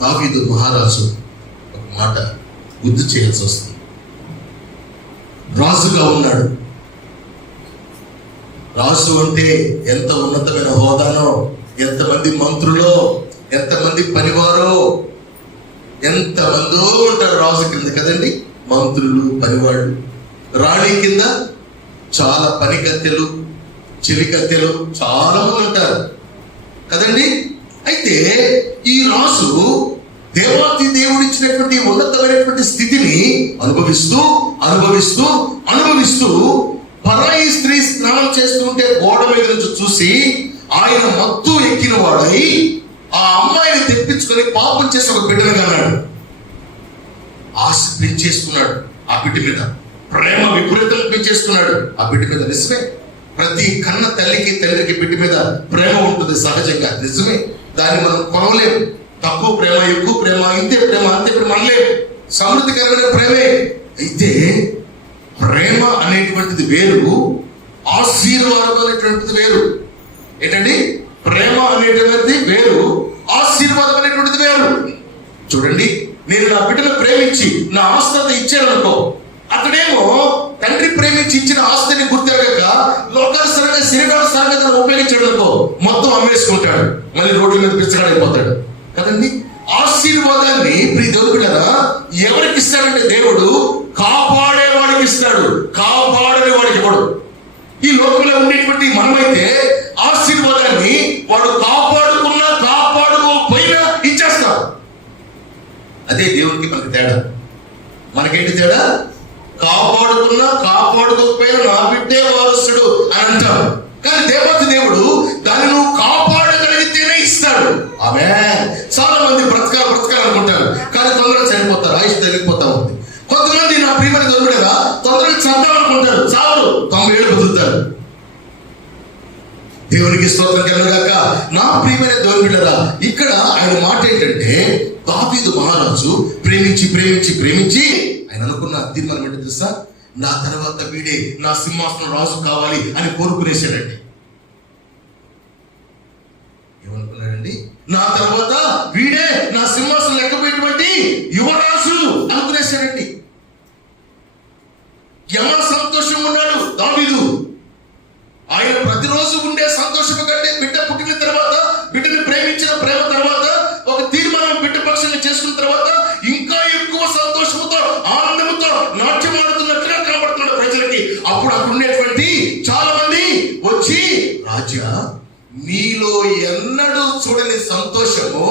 దావీదు మహారాజు ఒక మాట గుర్తు చేయాల్సి వస్తుంది. రాజుగా ఉన్నాడు. రాజు అంటే ఎంత ఉన్నతమైన హోదానో, ఎంతమంది మంత్రులో, ఎంతమంది పనివారో, ఎంతమందో ఉంటారు రాజు కింద కదండి. మంత్రులు, పనివాళ్ళు. రాణి కింద చాలా పనికత్తెలు, చెలికత్తెలు చాలా మంది ఉంటారు కదండి. అయితే ఈ రాజు దేవాతి దేవుడిచ్చినటువంటి ఉన్నతమైనటువంటి స్థితిని అనుభవిస్తూ అనుభవిస్తూ అనుభవిస్తూ పరాయి స్త్రీ స్నానం చేస్తుంటే గోడ మీద నుంచి చూసి ఆయన మత్తు ఎక్కిన వాడై ఆ అమ్మాయిని తెప్పించుకొని పాపం చేసి ఒక బిడ్డను కన్నాడు. ఆశ పెంచేసుకున్నాడు ఆ బిడ్డ మీద, ప్రేమ విపరీతం పెంచేసుకున్నాడు ఆ బిడ్డ మీద. నిజమే, ప్రతి కన్న తల్లికి తండ్రికి బిడ్డ మీద ప్రేమ ఉంటుంది సహజంగా, నిజమే. దాన్ని మనం కొనలేము. తక్కువ ప్రేమ, ఎక్కువ ప్రేమ, ఇంతే ప్రేమ, అంతే ప్రేమ అనలేము. సమృద్ధికరమైన ప్రేమే. అయితే ప్రేమ అనేటువంటిది వేరు, ఆశీర్వాదం అనేటువంటిది వేరు. ఏంటండి? ప్రేమ అనేటువంటిది వేరు, ఆశీర్వాదం అనేటువంటిది వేరు. చూడండి, నేను నా బిడ్డను ప్రేమించి నా ఆస్తి ఇచ్చాను అనుకో, అతడేమో తండ్రి ప్రేమించి ఇచ్చిన ఆస్తిని గుర్తెరగక లోకానుసారంగా శరీరానుసారంగా దాన్ని ఉపయోగించాడు అనుకో, మొత్తం అమ్మేసుకుంటాడు, మళ్ళీ రోడ్ల మీద పిచ్చగాడైపోతాడు కదండి. ఆశీర్వాదాన్ని ప్రియ దేవుడు బిడ్డలారా ఎవరికి ఇస్తాడంటే దేవుడు కాపాడేవాడికి ఇస్తాడు, కాపాడని వాడికి ఇవ్వడు. ఈ లోకంలో ఉండేటువంటి మనమైతే ఆశీర్వాదాన్ని వాడు కాపాడుకున్నా కాపాడుకోకపోయినా ఇచ్చేస్తాం. అదే దేవునికి మనకి తేడా. మనకేంటి తేడా? కాపాడుకున్నా కాపాడుకోకపోయినా నా బిడ్డే వారసుడు అని అంటాం. కానీ దేవత దేవుడు దాన్ని నువ్వు కాపాడగలిగితేనే ఇస్తాడు. ఆమె చాలా మంది బ్రతకాలనుకుంటారు, కానీ తొందరగా చనిపోతారు, ఆయుష్ తగ్గిపోతా ఉంది. కొంతమంది నా ప్రియమైన దొరుకుడేదా తొందరగా చంపాలనుకుంటారు, చాలు 90 ఏళ్ళు బతుకుతారు. దేవునికి స్తోత్రం కలుగుగాక. నా ప్రియమైన దొరుకుడేదా, ఇక్కడ ఆయన మాట ఏంటంటే దావీదు మహారాజు ప్రేమించి ప్రేమించి ప్రేమించి ఆయన అనుకున్న తీర్మానం ఏంటో తెలుసా? నా తర్వాత వీడే నా సింహాసనం రాజు కావాలి అని కోరుకునేశాడండి. ఏమనుకున్నాడండి? నా తర్వాత వీడే నా సింహాసనం లెక్కపోయేటువంటి యువరాజు అనుకునేశాడండి. ఎలా సంతోషంగా ఉన్నాడు దావీదు. ఆయన ప్రతిరోజు ఉండే సంతోషం కంటే బిడ్డ పుట్టిన తర్వాత, బిడ్డని ప్రేమించిన ప్రేమ తర్వాత, ఒక తీర్మానం బిడ్డ పక్షంగా చేసుకున్న తర్వాత ఇంకా ఎక్కువ సంతోషంతో ఆనందంతో నాట్యమాడుతున్నట్టుగా కనబడుతున్నాడు ప్రజలకి. అప్పుడు అక్కడ ఉండేటువంటి చాలా మంది వచ్చి, రాజా నీలో ఎన్నడూ చూడని సంతోషము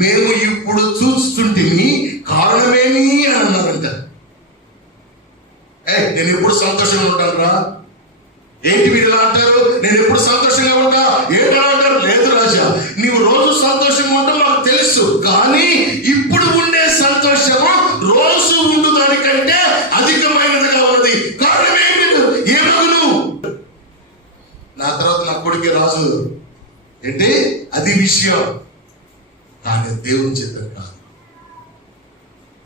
మేము ఇప్పుడు చూస్తుంటిమి, కారణమేమి అని అన్నారంట. నేను ఎప్పుడు సంతోషంగా ఉంటాను రా, ఏంటి మీరు ఇలా అంటారు? నేను ఎప్పుడు సంతోషంగా ఉంటా ఏంటలా అంటారు? లేదు రాజా, నీవు రోజు సంతోషంగా ఉంటావు నాకు తెలుసు, కానీ ఇప్పుడు ఉండే సంతోషము రోజు ఉండు దానికంటే అధికమైనదిగా ఉన్నది. కారణం ఏమగును? నా తర్వాత నా కొడుకే రాజు. ఏంటి అది విషయం, కానీ దేవుని చిత్తం కాదు.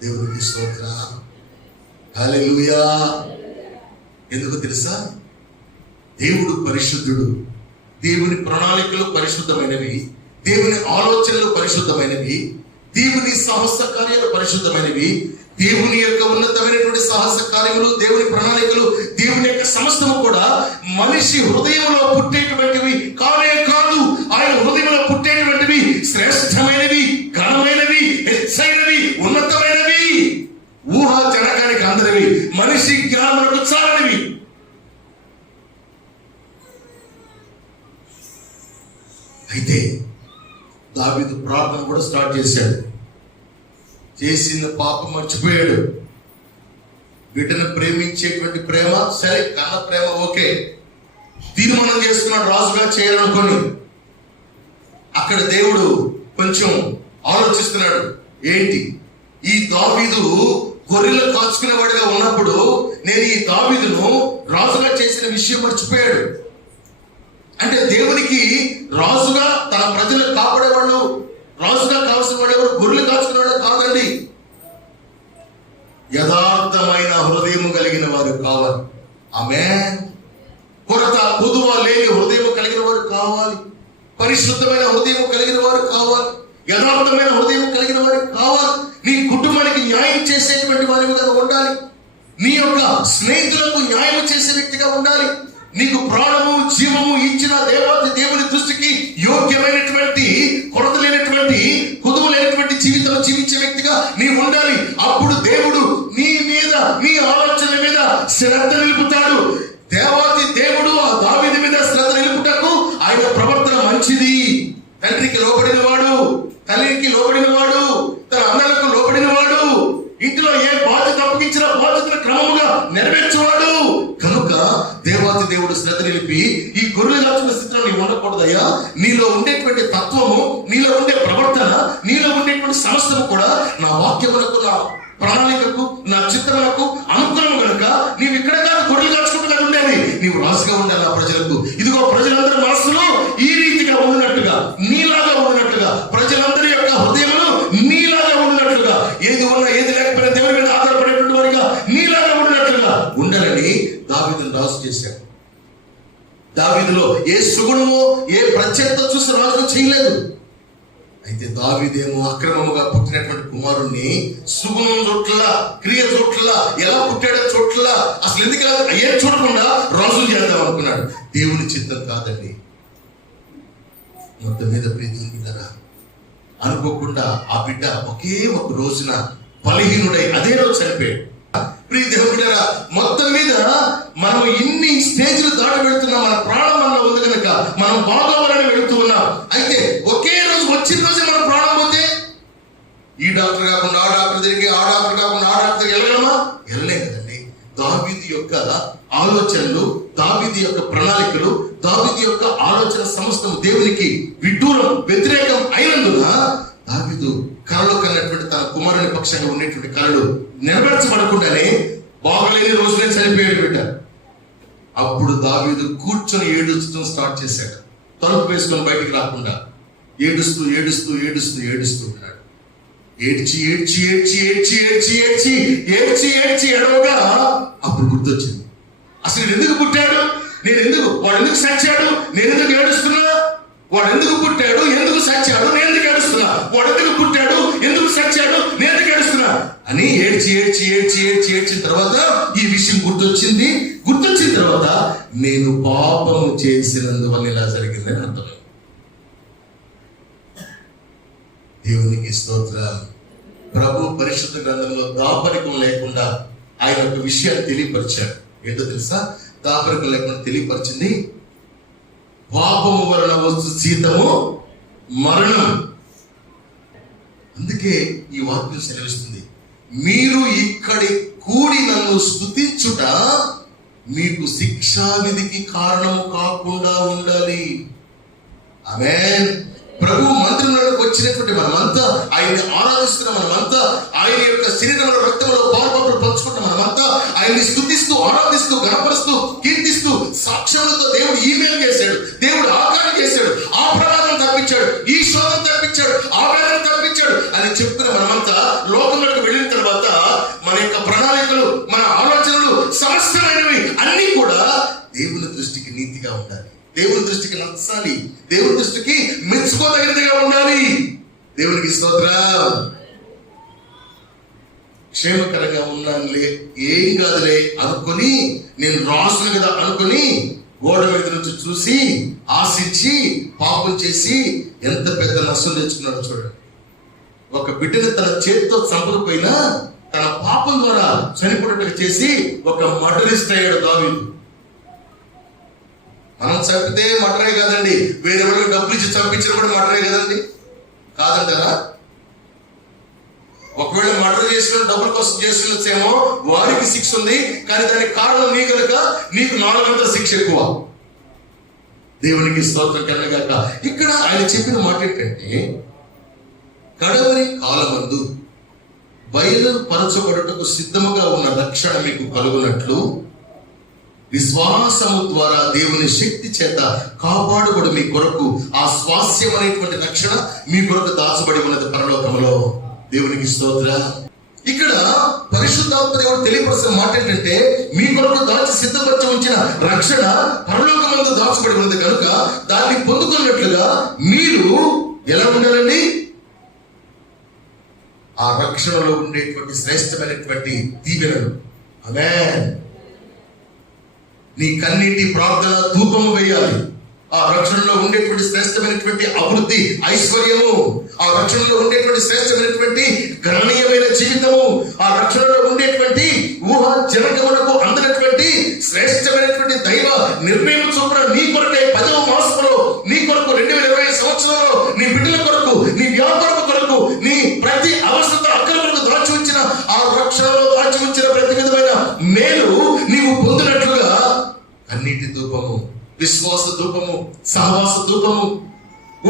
దేవునికి స్తోత్రం, హల్లెలూయా. ఎందుకు తెలుసా? దేవుడు పరిశుద్ధుడు, దేవుని ప్రణాళికలు పరిశుద్ధమైనవి, దేవుని ఆలోచనలు పరిశుద్ధమైనవి, దేవుని సాహస కార్యాలు పరిశుద్ధమైనవి, దేవుని యొక్క ఉన్నతమైనటువంటి సాహస కార్యములు, దేవుని ప్రణాళికలు, దేవుని యొక్క సమస్తము కూడా మనిషి హృదయంలో పుట్టేటువంటివి కానే కాదు. ఆయన హృదయంలో పుట్టేటువంటివి శ్రేష్టమైనవి, ఘనమైనవి, హెచ్చైనవి, ఉన్నతమైనవి, ఊహా జనకానికి అందరివి, మనిషి జ్ఞానములకు చాలనివి. అయితే దావీదు ప్రార్థన కూడా స్టార్ట్ చేశాడు. చేసిన పాపం మర్చిపోయాడు. బిడ్డను ప్రేమించేటువంటి ప్రేమ సరే, కన్న ప్రేమ ఓకే, తీర్మానం చేసుకున్నాడు రాజుగా చేయాలనుకొని. అక్కడ దేవుడు కొంచెం ఆలోచిస్తున్నాడు. ఏంటి, ఈ దావీదు గొర్రెలు కాచుకునేవాడిగా ఉన్నప్పుడు నేను ఈ దావీదును రాజుగా చేసిన విషయం మర్చిపోయాడు. అంటే దేవునికి రాజుగా తన ప్రజలను కాపాడేవాళ్ళు, రాజుగా కావాల్సిన వాళ్ళు ఎవరు? గొర్రెలు కాచుకునేవాడు కాదండి, యథార్థమైన హృదయం కలిగిన వారు కావాలి. ఆమేన్. కొరత పొదువ లేని హృదయం కలిగిన వారు కావాలి, పరిశుద్ధమైన హృదయం కలిగిన వారు కావాలి, యథార్థమైన హృదయం కలిగిన వారికి కావాలి. నీ కుటుంబానికి న్యాయం చేసేటువంటి వారిగా ఉండాలి. నీ యొక్క స్నేహితులకు న్యాయం చేసే వ్యక్తిగా ఉండాలి. నీకు ప్రాణము జీవము ఇచ్చిన దేవుని దృష్టికి యోగ్యమైనటువంటి, కొరత లేనటువంటి, కుదువు లేనటువంటి జీవితం జీవించే వ్యక్తిగా నీవు ఉండాలి. అప్పుడు దేవుడు నీ మీద, నీ ఆలోచనల మీద శ్రద్ధ నిలుపుతాడు. దేవుడు ఆ దావీదు మీద శ్రద్ధ నిలుపుటకు ఆయన ప్రవర్తన మంచిది. తండ్రికి లోబడిన వాడు, తల్లికి లోబడిన వాడు, తన అన్నలకు లోబడిన వాడు, ఇంటిలో ఏ బాధ్యత అప్పగించిన బాధ్యతను క్రమముగా నెరవేర్చేవాడు. కనుక దేవుడు శ్రద్ధ నిలిపి ఈ గొర్రెలు కాచుకున్న స్థితిలో నీవు ఉండకూడదయ్యా. నీలో ఉండేటువంటి తత్వము, నీలో ఉండే ప్రవర్తన, నీలో ఉండేటువంటి సమస్తము కూడా నా వాక్యములకు, నా ప్రణాళికకు, నా చిత్తములకు అనుకూలం కనుక నీవు ఇక్కడ కాదు గొర్రెలు కాచుకుంటూ ఉండేది, నీవు రాజుగా ఉండాలి ఆ ప్రజలకు. ఇదిగో ప్రజలందరి మనసులో ఈ రీతిగా ఉండినట్టుగా, నీలాగా ఉండినట్టుగా, ప్రజలందరి యొక్క హృదయంలో నీలాగా ఉండినట్లుగా, ఏది ఉన్నా ఏది లేకపోయినా దేవుని మీద ఆధారపడేటువంటి వారిగా నీలాగా ఉండినట్లుగా ఉండాలని దావీదును రాజు చేశాడు. దావీదులో ఏ సుగుణమో ఏ ప్రత్యేకత చూసి రాజు చేయలేదు. అయితే దావీదేమో అక్రమముగా పుట్టినటువంటి కుమారుణ్ణి సుగుణం చోట్ల, క్రియ చోట్ల, ఎలా పుట్టాడో చోట్ల, అసలు ఎందుకు ఏ చూడకుండా రాజులు చేద్దాం అనుకున్నాడు. దేవుని చిత్తం కాదండి. మొత్తం మీద ప్రీతి బిడ్డరా, అనుకోకుండా ఆ బిడ్డ ఒకే ఒక రోజున బలహీనుడై అదే రోజు చనిపోయాడు. ప్రియ దేవుని బిడ్డరా, మొత్తం మీద మనం ఇన్ని స్టేజ్లు దాటి వెళుతున్నాం. మన ప్రాణం మనలో ఉంది కనుక మనం బాగోవాలని వెళుతూ ఉన్నాం. అయితే ఒకే రోజు వచ్చిన రోజే మన ప్రాణం పోతే ఈ డాక్టర్ కాకుండా ఆ డాక్టర్ దగ్గరికి, ఆ డాక్టర్ కాకుండా ఆ డాక్టర్ దగ్గరికి వెళ్ళగలమా? వెళ్ళలేం కదండి. దావీదు యొక్క ఆలోచనలు, దావీదు యొక్క ప్రణాళికలు, దావీదు యొక్క ఆలోచన సమస్తము దేవునికి విడ్డూరం, వ్యతిరేకం అయినందున దావీదు కలలో కన్నటువంటి తన కుమారుని పక్షంగా ఉండేటువంటి కలలు నెరవేర్చబడకుండానే బాగలేని రోజునే చనిపోయాడు బిడ్డ. అప్పుడు దావీదు కూర్చొని ఏడుస్తూ స్టార్ట్ చేశాడు. తలుపు వేసుకొని బయటికి రాకుండా ఏడుస్తూ ఏడుస్తూ ఏడుస్తూ ఏడుస్తూ ఉన్నాడు. ఏడ్చి ఏడ్చి ఏడ్చి ఏడ్చి ఏడ్చి ఏడ్చి ఏడ్చి ఏడ్చి ఏడవగా అప్పుడు గుర్తొచ్చింది, అసలు ఎందుకు పుట్టాడు, వాడు ఎందుకు సచ్చాడు, నేను ఎందుకు ఏడుస్తున్నా, వాడు ఎందుకు పుట్టాడు, ఎందుకు సచ్చాడు, నేను ఎందుకు ఏడుస్తున్నా, వాడు ఎందుకు పుట్టాడు, ఎందుకు సచ్చాడు, నేను ఎందుకు ఏడుస్తున్నా అని ఏడ్చి ఏడ్చి ఏడ్చి ఏడ్చి ఏడ్చిన తర్వాత ఈ విషయం గుర్తొచ్చింది. గుర్తొచ్చిన తర్వాత నేను పాపము చేసినందువల్ల ఇలా జరిగిందని అర్థమైంది. దేవునికి స్తోత్రం. ప్రభు పరిశుద్ధ గ్రంథంలో దాపరికం లేకుండా ఆయన ఒక విషయాన్ని తెలియపరిచాడు. ఏంటో తెలుసా? దాపరికం లేకుండా తెలియపరిచింది, పాపము వలన వస్తు జీతము మరణం. అందుకే ఈ వాక్యం సెలవిస్తుంది, మీరు ఇక్కడి కూడి నన్ను స్తుతించుట మీకు శిక్షావిధికి కారణము కాకుండా ఉండాలి. ఆమేన్. ప్రభు మందిరంలోకి వచ్చినటువంటి మనమంతా, ఆయన్ని ఆరాధిస్తున్న మనమంతా, ఆయన యొక్క శరీరంలో రక్తంలో పాల్పొక్కులు పంచుకుంటున్న మనమంతా ఆయన్ని స్తుతిస్తూ, ఆరాధిస్తూ, గణపరుస్తూ, కీర్తిస్తూ సాక్ష్యాలతో దేవుడు ఈమెయిల్ చేశాడు, దేవుడు ఆకారం చేశాడు, ఆ ప్రమాదం తప్పించాడు, ఈ శోధన తప్పించాడు, ఆ వేదన తప్పించాడు అని చెప్పుకున్న మనమంతా లోకంలోకి వెళ్ళిన తర్వాత మన యొక్క ప్రణాళికలు, మన ఆలోచనలు సమస్తమైనవి అన్ని కూడా దేవుని దృష్టికి నీతిగా ఉండాలి, దేవుని దృష్టికి నచ్చాలి, దేవుని దృష్టికి మెచ్చుకోదగినదిగా ఉండాలి. దేవునికి స్తోత్రం. క్షేమకరంగా ఉన్నానులే, ఏం కాదులే అనుకొని, నేను రాసులు కదా అనుకొని గోడ మీద నుంచి చూసి ఆశించి పాపం చేసి ఎంత పెద్ద నష్టం తెచ్చుకున్నాడు చూడండి. ఒక బిడ్డని తన చేతితో చంపకపోయినా తన పాపం ద్వారా చనిపోయేట్టుగా చేసి ఒక మర్డరిస్ట్ అయ్యాడు దావీదు. మనం చంపితే మటరే కదండి, వేరే వాళ్ళకి డబ్బులు ఇచ్చి చంపించిన కూడా మటరే కదండి, కాదంటారా? ఒకవేళ మర్డర్ చేసిన డబ్బుల కోసం చేసినచ్చేమో వారికి శిక్ష ఉంది, కానీ దానికి కారణం నీ కనుక నీకు 4 శిక్ష ఎక్కువ. దేవునికి స్తోత్రం కలగాక. ఇక్కడ ఆయన చెప్పిన మాట ఏంటంటే, కడవరి కాలమందు బయలుపరచబడుటకు సిద్ధముగా ఉన్న రక్షణ మీకు కలుగునట్లు విశ్వాసము ద్వారా దేవుని శక్తి చేత కాపాడుబడు మీ కొరకు ఆ స్వాస్యం అనేటువంటి రక్షణ మీ కొరకు దాచబడి ఉన్నది పరలోకములో. దేవునికి స్తోత్రం. ఇక్కడ పరిశుద్ధాత్మ దేవుడు తెలియపరిచిన మాట ఏంటంటే, మీ కొరకు దాచి సిద్ధపరచి ఉంచిన రక్షణ పరలోకమందు దాచబడి ఉన్నది కనుక దాన్ని పొందుకున్నట్లుగా మీరు ఎలా ఉండాలండి? ఆ రక్షణలో ఉండేటువంటి శ్రేష్టమైనటువంటి దీవెనలు. ఆమేన్. నీ కన్నీటి ప్రార్థన ధూపము వేయాలి. ఆ రక్షణలో ఉండేటువంటి శ్రేష్టమైనటువంటి అభివృద్ధి, ఐశ్వర్యము, ఆ రక్షణలో ఉండేటువంటి శ్రేష్టమైనటువంటి గణనీయమైన జీవితము, ఆ రక్షణలో ఉండేటువంటి ఊహ జనకమునకు అందనటువంటి శ్రేష్టమైనటువంటి దైవ నిర్ణయం చొప్పున నీ కొరకై 10వ మాసంలో నీ కొరకు 2020 సంవత్సరంలో నీ బిడ్డల కొరకు, నీ వ్యాపారం కొరకు, నీ ప్రతి అవసరత అక్కల కొరకు దాచి ఉంచిన ఆ రక్షణలో దాచి ఉంచిన ప్రతి విధమైన మేలు నీవు పొందినట్లుగా కన్నీటి ధూపము, విశ్వాస ధూపము, సహవాస ధూపము,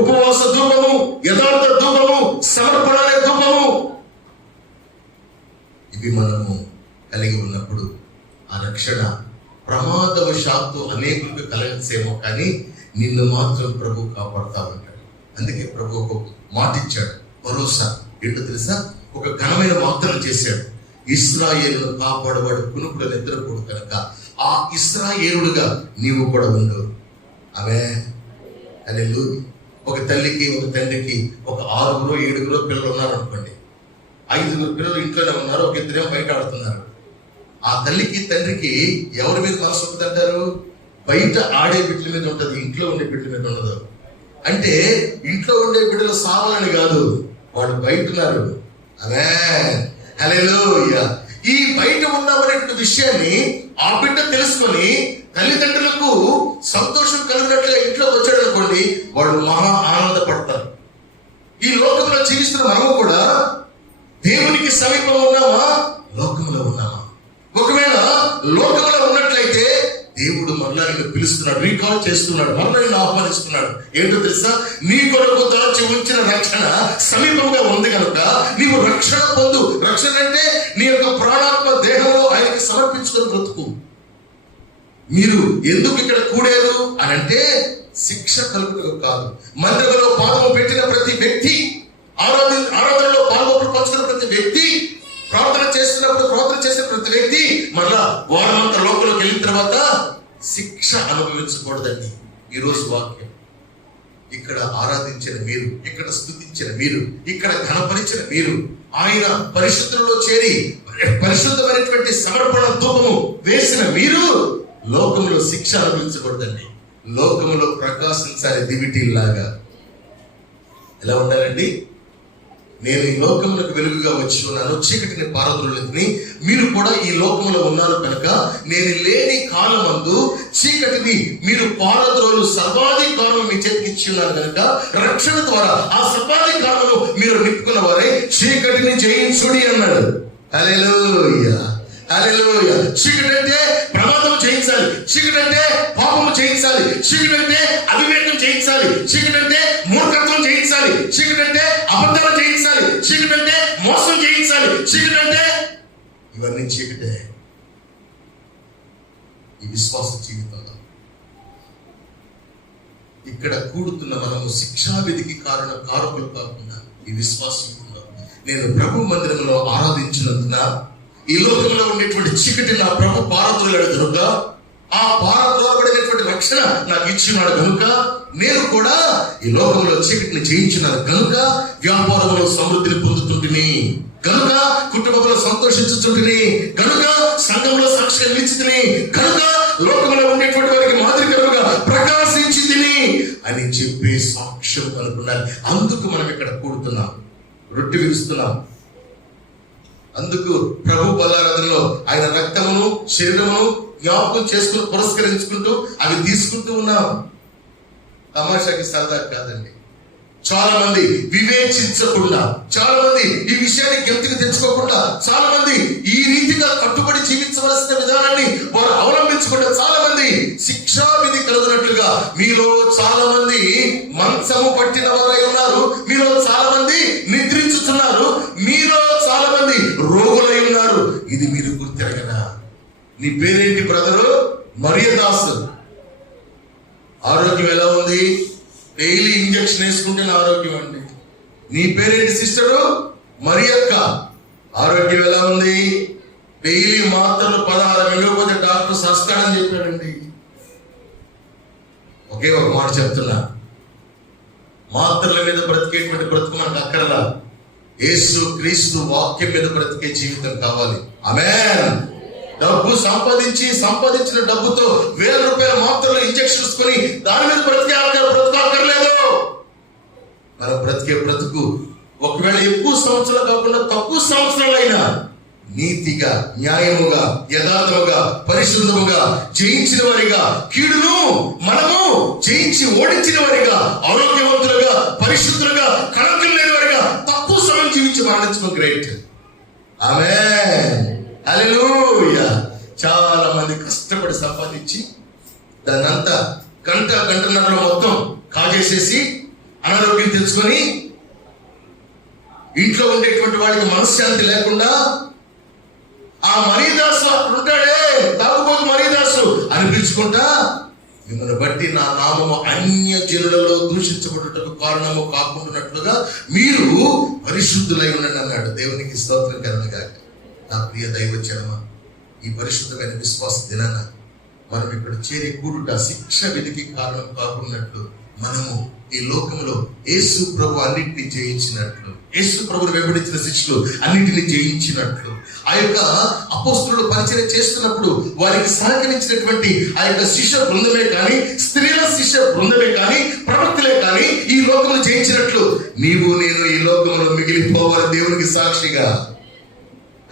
ఉపవాస ధూపము, యథార్థ ధూపము, సమర్పణ ధూపము, ఇవి మనము కలిగి ఉన్నప్పుడు ఆ రక్షణ ప్రమాదవశాత్తు అనేకులకు కలగసేమో కానీ నిన్ను మాత్రం ప్రభు కాపాడుతా ఉంటాడు. అందుకే ప్రభు ఒక మాట ఇచ్చాడు, భరోసా. ఏంటో తెలుసా? ఒక ఘనమైన వాగ్దానం చేశాడు. ఇశ్రాయేలును కాపాడువాడు కునుకుడు నిద్రపోడు కనుక ఆ ఇశ్రాయేలుడుగా నీవు కూడా ఉండు. హల్లెలూయా. ఒక తల్లికి, ఒక తండ్రికి ఒక 6 7 పిల్లలు ఉన్నారు అనుకోండి. 5 పిల్లలు ఇంట్లోనే ఉన్నారు, ఒక 2 బయట ఆడుతున్నారు. ఆ తల్లికి తండ్రికి ఎవరి మీద మనసు ఉంటుందంటారు? బయట ఆడే బిడ్డల మీద ఉంటుంది, ఇంట్లో ఉండే బిడ్డల మీద ఉండదు. అంటే ఇంట్లో ఉండే బిడ్డలు సావాలని కాదు, వాడు బయట ఉన్నారు. హల్లెలూయా. ఈ బయట ఉన్నామనే విషయాన్ని ఆ బిడ్డ తెలుసుకొని తల్లిదండ్రులకు సంతోషం కలిగినట్లుగా ఇంట్లో వచ్చాడు అనుకోండి, వాడు మహా ఆనందపడతారు. ఈ లోకంలో జీవిస్తున్న మనము కూడా దేవునికి సమీపం ఉన్నామా, లోకంలో ఉన్నామా? ఒకవేళ లోకంలో ఉన్నట్లయితే దేవుడు మరలా నిన్ను పిలుస్తున్నాడు, రీకాల్ చేస్తున్నాడు, మరలా నిన్ను ఆహ్వానిస్తున్నాడు. ఏంటో తెలుసా? నీ కొరకు దాచి ఉంచిన రక్షణ సమీపంగా ఉంది కనుక నీవు రక్షణ పొందు. రక్షణ అంటే నీ యొక్క ప్రాణాత్మ దేహంలో ఆయనకి సమర్పించుకొని బ్రతుకు. మీరు ఎందుకు ఇక్కడ కూడారు అని అంటే శిక్ష కలుగుటకు కాదు. మందిరంలో పాదము పెట్టిన ప్రతి వ్యక్తి, ఆరాధనలో పాల్గొన ప్రతి వ్యక్తి, ప్రార్థన చేస్తున్నప్పుడు ప్రార్థన చేసిన ప్రతి వ్యక్తి మరలా వారమంతా లోకంలోకి వెళ్ళిన తర్వాత శిక్ష అనుభవించకూడదండి. ఈరోజు వాక్యం ఇక్కడ ఆరాధించిన మీరు, ఇక్కడ స్తుతించిన మీరు, ఇక్కడ ఘనపరిచిన మీరు, ఆయన పరిశుద్ధులలో చేరి పరిశుద్ధమైనటువంటి సమర్పణ ధూపము వేసిన మీరు లోకంలో శిక్ష అనుభవించకూడదండి. లోకంలో ప్రకాశించాలి దివిటీల్లాగా. ఎలా ఉండాలండి? నేను ఈ లోకములకు వెలుగుగా వచ్చి ఉన్నాను, చీకటిని పారద్రోలిని. మీరు కూడా ఈ లోకంలో ఉన్నారు కనుక నేను లేని కాలమందు చీకటిని మీరు పారద్రోలు సర్వాధికారం మీ చేతికి ఇచ్చి ఉన్నారు కనుక రక్షణ ద్వారా ఆ సర్వాధికారమును మీరు నింపుకున్న వారే చీకటిని జయించుడి అన్నాడు. హల్లెలూయా, హల్లెలూయా. చీకటి అంటే ప్రమాదం చేయించాలి, చీకటి అంటే పాపము చేయించాలి, చీకటి అంటే అవివేకం చేయించాలి, చీకటి అంటే మూర్ఖత్వం చేయించాలి, చీకటి అంటే అబద్ధాలు చేయించాలి, చీకటి అంటే మోసం చేయించాలి, చీకటి అంటే ఇవన్నీ చీకటే. ఈ విశ్వాస జీవితంలో ఇక్కడ కూడుతున్న మనము శిక్షావిధికి కారకులు కాకుండా ఈ విశ్వాస జీవితంలో నేను ప్రభు మందిరంలో ఆరాధించినందున ఈ లోకంలో ఉండేటువంటి చీకటి నా ప్రభు పారద్రోలాడు కనుక, ఆ పారద్రోలబడినటువంటి రక్షణ నాకు ఇచ్చినాడు కనుక నేను కూడా ఈ లోకంలో చీకటిని జయించినాను కనుక వ్యాపారంలో సమృద్ధిని పొందుతుంటిని, కనుక కుటుంబంలో సంతోషించుతుంటిని, కనుక సంఘంలో సాక్షిగా నిలిచితిని, కనుక లోకంలో ఉండేటువంటి వారికి మాదిరికరంగా ప్రకాశించిందిని అని చెప్పి సాక్ష్యం అనుకున్నారు. అందుకు మనం ఇక్కడ కూడుతున్నాం, రొట్టె విరుస్తున్నాం. అందుకు ప్రభు బల్లారాధనలో ఆయన రక్తమును శరీరమును జ్ఞాపకం చేసుకుని పురస్కరించుకుంటూ అవి తీసుకుంటూ ఉన్నాం. తమాషాకి సరదా కాదండి. చాలా మంది వివేచించకుండా, చాలా మంది ఈ విషయాన్ని గెలుతుకు తెచ్చుకోకుండా, చాలా మంది ఈ రీతిగా కట్టుబడి జీవించవలసిన విధానాన్ని వారు అవలంబించకుండా, చాలా మంది శిక్షా విధి కలుగునట్లుగా మీలో చాలా మంది మంచము పట్టిన వారై ఉన్నారు, మీలో చాలా మంది నిద్రించుతున్నారు, మీలో చాలా మంది రోగులై ఉన్నారు. ఇది మీరు గుర్తెరగనా? నీ పేరేంటి బ్రదరు? మరియదాస్. ఆరోగ్యం ఎలా ఉంది? డైలీ ఇంజక్షన్ వేసుకుంటే నా ఆరోగ్యం అండి. నీ పేరేంటి సిస్టరు? మరియక్క. ఆరోగ్యం ఎలా ఉంది? డైలీ మాత్రలు 16 వెళ్ళకపోతే డాక్టర్ సస్తాడని చెప్పాడండి. ఒకే ఒక మాట చెప్తున్నా, మాత్రల మీద బ్రతికేటువంటి బ్రతుకు మనకు అక్కర్లా. యేసు క్రీస్తు వాక్యం మీద బ్రతికే జీవితం కావాలి. ఆమేన్. డబ్బు సంపాదించిన డబ్బుతో 1000 రూపాయల మాత్రలు ఇంజక్షన్స్ కొని దాని మీద బ్రతకక్కర్లేదు. మనం బ్రతికే బ్రతుకు ఒకవేళ ఎక్కువ సంవత్సరాలు కాకుండా తక్కువ సంవత్సరాలైనా నీతిగా, న్యాయముగా, యథార్థముగా, పరిశుద్ధముగా జయించిన వారిగా, కీడును మనము జయించి ఓడించిన వారిగా, ఆరోగ్యవంతులుగా, పరిశుద్ధులుగా, కళంకం లేని వారిగా తక్కువ సమయం జీవించి మరణించడం గ్రేట్. ఆమేన్. హల్లెలూయా. చాలా మంది కష్టపడి సంపాదించి దాన్నంతా గంటన్నరలో మొత్తం కాజేసేసి అనారోగ్యం తెచ్చుకొని ఇంట్లో ఉండేటువంటి వాడికి మనశ్శాంతి లేకుండా ఆ మరీదాసు అక్కడ ఉంటాడే, తాగుబోతు మరీదాసు అనిపించుకుంటా, మిమ్మల్ని బట్టి నా నామము అన్య జనులలో దూషించబడుటకు కారణము కాకుండానట్లుగా మీరు పరిశుద్ధులై ఉండండి అన్నాడు. దేవునికి స్తోత్రం కలుగుగాక. నా ప్రియ దైవజనమా, ఈ పరిశుద్ధమైన విశ్వాస దినాన మనం ఇక్కడ చేరి కూడుట శిక్ష విధికి కారణం కాకున్నట్లు మనము ఈ లోకంలో యేసు ప్రభు అన్నింటినీ జయించినట్లు, యేసు ప్రభుని వెంబడించిన శిష్యులు అన్నింటినీ జయించినట్లు, ఆ యొక్క అపోస్తలులు పరిచయం చేస్తున్నప్పుడు వారికి సహకరించినటువంటి ఆ యొక్క శిష్య బృందమే కానీ, స్త్రీల శిష్య బృందమే కానీ, ప్రవక్తలే కానీ ఈ లోకమును జయించినట్లు నీవు నేను ఈ లోకంలో మిగిలిపోవాలి దేవునికి సాక్షిగా.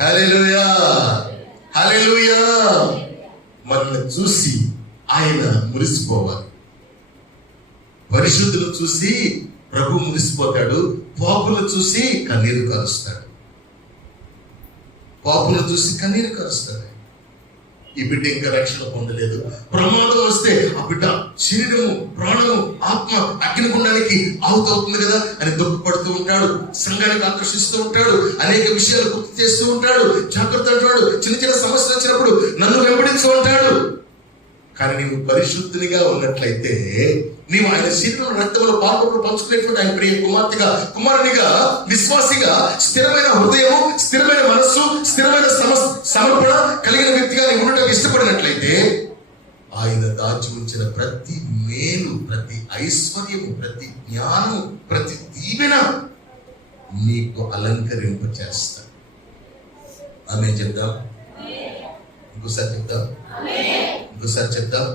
హల్లెలూయా, హల్లెలూయా. మనల్ని చూసి ఆయన మురిసిపోవాలి. పరిశుద్ధులు చూసి ప్రభు మురిసిపోతాడు, పాపులను చూసి కన్నీరు కారుస్తాడు. పాపులను చూసి కన్నీరు కారుస్తాడు. ఈ బిడ్డ ఇంకా రక్షణ పొందలేదు, ప్రమాదం వస్తే ఆ బిడ్డ శరీరము, ప్రాణము, ఆత్మ అగ్నిగుండానికి ఆహుతవుతుంది కదా అని దుఃఖపడుతూ ఉంటాడు, సంఘానికి ఆకర్షిస్తూ ఉంటాడు, అనేక విషయాలు గుర్తు చేస్తూ ఉంటాడు, జాగ్రత్త అంటాడు, చిన్న సమస్యలు వచ్చినప్పుడు నన్ను వెంబడించు అంటాడు. కానీ నీవు పరిశుద్ధునిగా ఉన్నట్లయితే, నీవు ఆయన శరీరం రక్తంలో పాల్గొని పంచుకునేటువంటి ఆయన ప్రియ కుమార్తెగా, కుమారునిగా, విశ్వాసిగా, స్థిరమైన హృదయము, స్థిరమైన మనస్సు, స్థిరమైన సమర్పణ కలిగిన వ్యక్తిగా నీవు ఉండటం ఇష్టపడినట్లయితే, ఆయన దాచి ఉంచిన ప్రతి మేలు, ప్రతి ఐశ్వర్యము, ప్రతి జ్ఞానము, ప్రతి దీవెన నీకు అలంకరింప చేస్తా. ఆమేన్ చెప్దాం. ఇంకోసారి చెప్దాం.